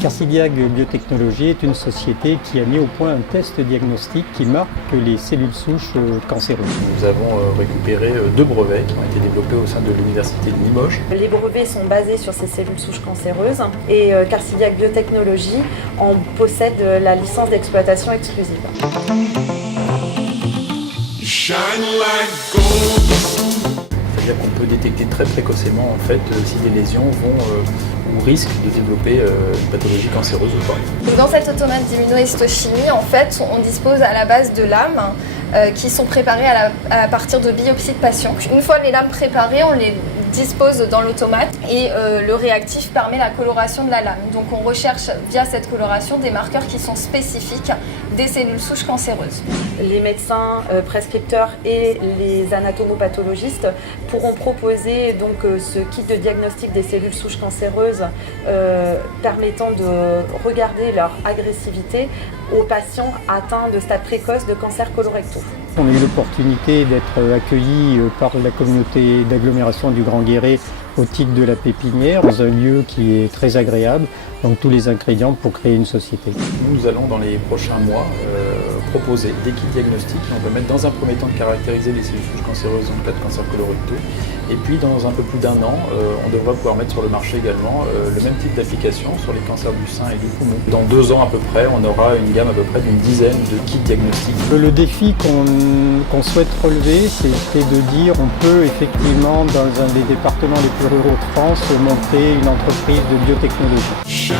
Carsidiag Biotechnologies est une société qui a mis au point un test diagnostique qui marque les cellules souches cancéreuses. Nous avons récupéré 2 brevets qui ont été développés au sein de l'Université de Limoges. Les brevets sont basés sur ces cellules souches cancéreuses et Carsidiag Biotechnologies en possède la licence d'exploitation exclusive. C'est-à-dire qu'on peut détecter très précocement en fait, si des lésions vont ou risquent de développer une pathologie cancéreuse ou pas. Dans cette automate d'immunohistochimie, en fait, on dispose à la base de lames qui sont préparées à partir de biopsies de patients. Une fois les lames préparées, on les dispose dans l'automate et le réactif permet la coloration de la lame. Donc on recherche via cette coloration des marqueurs qui sont spécifiques des cellules souches cancéreuses. Les médecins prescripteurs et les anatomopathologistes pourront proposer donc ce kit de diagnostic des cellules souches cancéreuses permettant de regarder leur agressivité aux patients atteints de stade précoce de cancer colorectaux. On a eu l'opportunité d'être accueillis par la communauté d'agglomération du Grand Guéret au titre de la Pépinière, dans un lieu qui est très agréable, donc tous les ingrédients pour créer une société. Nous allons dans les prochains mois proposer des kits diagnostiques qui vont permettre dans un premier temps de caractériser les cellules souches cancéreuses dans le cas de cancer colorectaux. Et puis dans un peu plus d'1 an, on devra pouvoir mettre sur le marché également le même type d'application sur les cancers du sein et du poumon. Dans 2 ans à peu près, on aura une gamme à peu près d'une dizaine de kits diagnostiques. Le défi qu'on souhaite relever, c'était de dire on peut effectivement dans un des départements les plus ruraux de France monter une entreprise de biotechnologie.